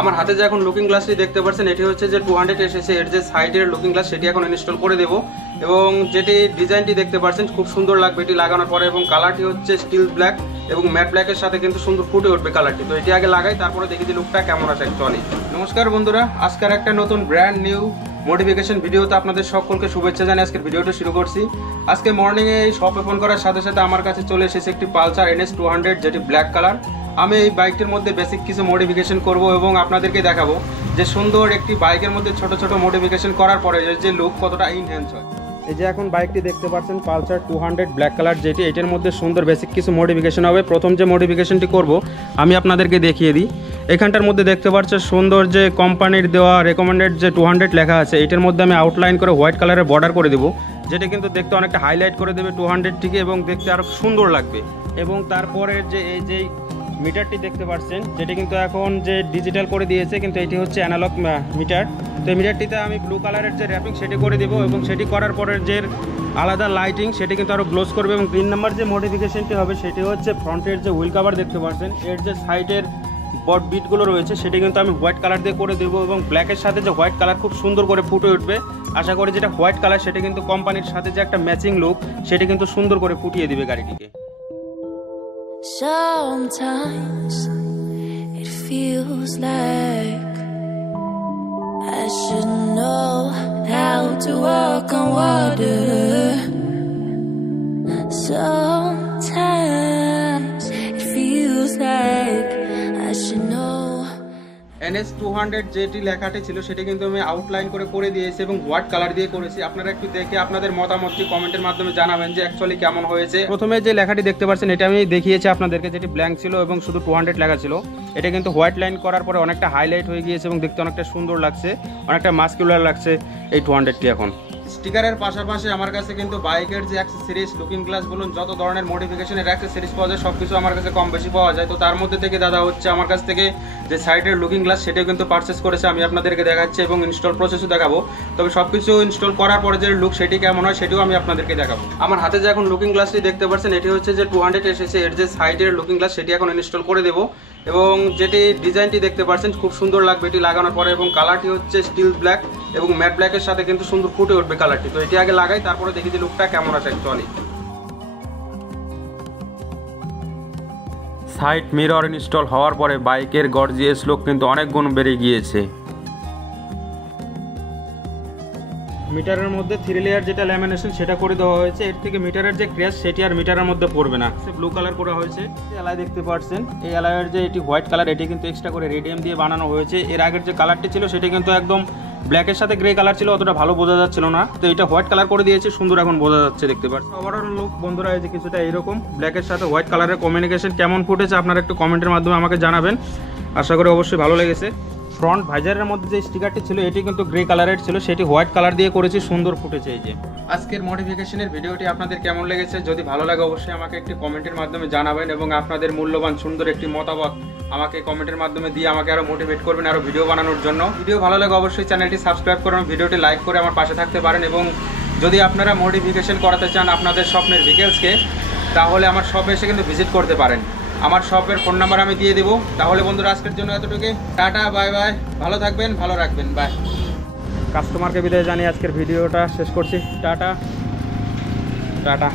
আমার হাতে যে এখন লুকিং গ্লাসটি দেখতে পাচ্ছেন এটি হচ্ছে যে 200 এসেছে, এর যে সাইডের লুকিং গ্লাস সেটি এখন ইনস্টল করে দেব। এবং যেটি ডিজাইনটি দেখতে পাচ্ছেন খুব সুন্দর লাগবে এটি লাগানোর পরে, এবং কালারটি হচ্ছে স্টিল ব্ল্যাক এবং ম্যাট ব্ল্যাকের সাথে কিন্তু সুন্দর ফুটে উঠবে কালারটি। তো এটি আগে লাগাই, তারপরে দেখি যে লুকটা কেমন আসে অ্যাকচুয়ালি। নমস্কার বন্ধুরা, আজকের একটা নতুন ব্র্যান্ড নিউ মডিফিকেশন ভিডিওতে আপনাদের সকলকে শুভেচ্ছা জানিয়ে আজকের ভিডিওটা শুরু করছি। আজকে মর্নিংয়ে এই শপ ওপেন করার সাথে সাথে আমার কাছে চলে এসেছে একটি পালসার NS 200 যেটি ব্ল্যাক কালার। আমি এই বাইকটির মধ্যে বেসিক কিছু মডিফিকেশন করব এবং আপনাদেরকে দেখাবো যে সুন্দর একটি বাইকের মধ্যে ছোট ছোট মডিফিকেশন করার পরে যে লুক কতটা ইনহ্যান্স হয়। এই যে এখন বাইকটি দেখতে পাচ্ছেন পালসার 200 ব্ল্যাক কালার, যেটি এটার মধ্যে সুন্দর বেসিক কিছু মডিফিকেশন হবে। প্রথম যে মডিফিকেশনটি করব আমি আপনাদেরকে দেখিয়ে দিই। এখানটার মধ্যে দেখতে পাচ্ছেন সুন্দর যে কোম্পানির দেওয়া রেকমেন্ডেড যে 200 লেখা আছে, এটার মধ্যে আমি আউটলাইন করে হোয়াইট কালারের বর্ডার করে দেবো, যেটা কিন্তু দেখতে অনেকটা হাইলাইট করে দেবে 200টিকে এবং দেখতে আরও সুন্দর লাগবে। এবং তারপরে যে এই যে মিটারটি দেখতে পাচ্ছেন, যেটি কিন্তু এখন যে ডিজিটাল করে দিয়েছে, কিন্তু এটি হচ্ছে অ্যানালগ মিটার। তো এই মিটারটিতে আমি ব্লু কালারের যে র্যাপিং সেটি করে দেবো এবং সেটি করার পরে যে আলাদা লাইটিং সেটি কিন্তু আরও গ্লোজ করবে। এবং 3 নম্বর যে মডিফিকেশনটি হবে সেটি হচ্ছে ফ্রন্টের যে হুইল কাভার দেখতে পাচ্ছেন, এর যে সাইডের বট বিটগুলো রয়েছে সেটি কিন্তু আমি হোয়াইট কালার দিয়ে করে দেবো এবং ব্ল্যাকের সাথে যে হোয়াইট কালার খুব সুন্দর করে ফুটে উঠবে। আশা করি যেটা হোয়াইট কালার সেটা কিন্তু কোম্পানির সাথে যে একটা ম্যাচিং লুক সেটি কিন্তু সুন্দর করে ফুটিয়ে দিবে গাড়িটিকে। Sometimes it feels like I should know how to walk on water. Sometimes it feels like I should know. NS 200 যেটি লেখাটি ছিল সেটি কিন্তু আমি আউটলাইন করে দিয়েছি এবং হোয়াইট কালার দিয়ে করেছি। আপনারা একটু দেখে আপনাদের মতামতটি কমেন্টের মাধ্যমে জানাবেন যে অ্যাকচুয়ালি কেমন হয়েছে। প্রথমে যে লেখাটি দেখতে পাচ্ছেন এটা আমি দেখিয়েছি আপনাদেরকে, যেটি ব্ল্যাঙ্ক ছিল এবং শুধু 200 লেখা ছিল। এটা কিন্তু হোয়াইট লাইন করার পরে অনেকটা হাইলাইট হয়ে গিয়েছে এবং দেখতে অনেকটা সুন্দর লাগছে, অনেকটা মাস্কুলার লাগছে এই 200টি। এখন স্টিকারের পাশাপাশি আমার কাছে কিন্তু বাইকের যে অ্যাক্সেসরিজ লুকিং গ্লাস বলুন, যত ধরনের মডিফিকেশনের অ্যাক্সেসরিজ পাওয়া যায় সব কিছু আমার কাছে কম বেশি পাওয়া যায়। তো তার মধ্যে থেকে দাদা হচ্ছে আমার কাছ থেকে যে সাইডের লুকিং গ্লাস সেটাও কিন্তু পারচেস করেছে, আমি আপনাদেরকে দেখাচ্ছি এবং ইনস্টল প্রসেসও দেখাবো। তবে সব কিছু ইনস্টল করার পরে যে লুক সেটি কেমন হয় সেটিও আমি আপনাদেরকে দেখাবো। আমার হাতে যে এখন লুকিং গ্লাসটি দেখতে পাচ্ছেন এটি হচ্ছে যে 200 এসেছে, এর যে সাইডের লুকিং গ্লাস সেটি এখন ইনস্টল করে দেবো। এবং যেটি ডিজাইনটি দেখতে পাচ্ছেন খুব সুন্দর লাগবে এটি লাগানোর পরে, এবং কালারটি হচ্ছে স্টিল ব্ল্যাক এবং ম্যাট ব্ল্যাকের সাথে কিন্তু সুন্দর ফুটে উঠবে কালারটি। তো এটি আগে লাগাই, তারপরে দেখি যে লুকটা কেমন আসে অ্যাকচুয়ালি। সাইড মিরর ইনস্টল হওয়ার পরে বাইকের গর্জিয়াস লুক কিন্তু অনেক গুণ বেড়ে গিয়েছে। মিটারের মধ্যে 3 লেয়ার যেটা ল্যামিনেশন সেটা করে দেওয়া হয়েছে, এর থেকে মিটারের যে ক্র্যাশ সেটি আর মিটারের মধ্যে পড়বে না। ব্লু কালার করা হয়েছে। এলাই দেখতে পাচ্ছেন, এই এলাইয়ের যে এটি হোয়াইট কালার এটি কিন্তু এক্সট্রা করে রেডিয়াম দিয়ে বানানো হয়েছে। এর আগের যে কালারটি ছিল সেটি কিন্তু একদম ব্ল্যাকের সাথে গ্রে কালার ছিল, অতটা ভালো বোঝা যাচ্ছিল না। তো এটা হোয়াইট কালার করে দিয়েছে, সুন্দর এখন বোঝা যাচ্ছে দেখতে পাচ্ছেন। ওভারঅল লুক বন্ধুরা এই যে কিছুটা এরকম, ব্ল্যাকের সাথে হোয়াইট কালারের কমিউনিকেশন কেমন ফুটেছে আপনারা একটু কমেন্টের মাধ্যমে আমাকে জানাবেন। আশা করি অবশ্যই ভালো লেগেছে। ফ্রন্ট ভাইজারের মধ্যে যে স্টিকারটি ছিল এটি কিন্তু গ্রে কালারের ছিল, সেটি হোয়াইট কালার দিয়ে করেছি, সুন্দর ফুটেছে। এই যে আজকের মডিফিকেশনের ভিডিওটি আপনাদের কেমন লেগেছে, যদি ভালো লাগে অবশ্যই আমাকে একটি কমেন্টের মাধ্যমে জানাবেন এবং আপনাদের মূল্যবান সুন্দর একটি মতামত আমাকে কমেন্টের মাধ্যমে দিয়ে আমাকে আরো মোটিভেট করবেন আরো ভিডিও বানানোর জন্য। ভিডিও ভালো লাগে অবশ্যই চ্যানেলটি সাবস্ক্রাইব করুন, ভিডিওটি লাইক করে আমার পাশে থাকতে পারেন। এবং যদি আপনারা মডিফিকেশন করাতে চান আপনাদের স্বপ্নের ভেহিকলসকে, তাহলে আমার শপে এসে কিন্তু ভিজিট করতে পারেন। আমার শপের ফোন নাম্বার আমি দিয়ে দেবো। তাহলে বন্ধুরা আজকের জন্য এতটুকু, টাটা, বাই বাই, ভালো থাকবেন, ভালো রাখবেন, বাই। কাস্টমারকে বিদায় জানিয়ে আজকের ভিডিওটা শেষ করছি। Tata tata.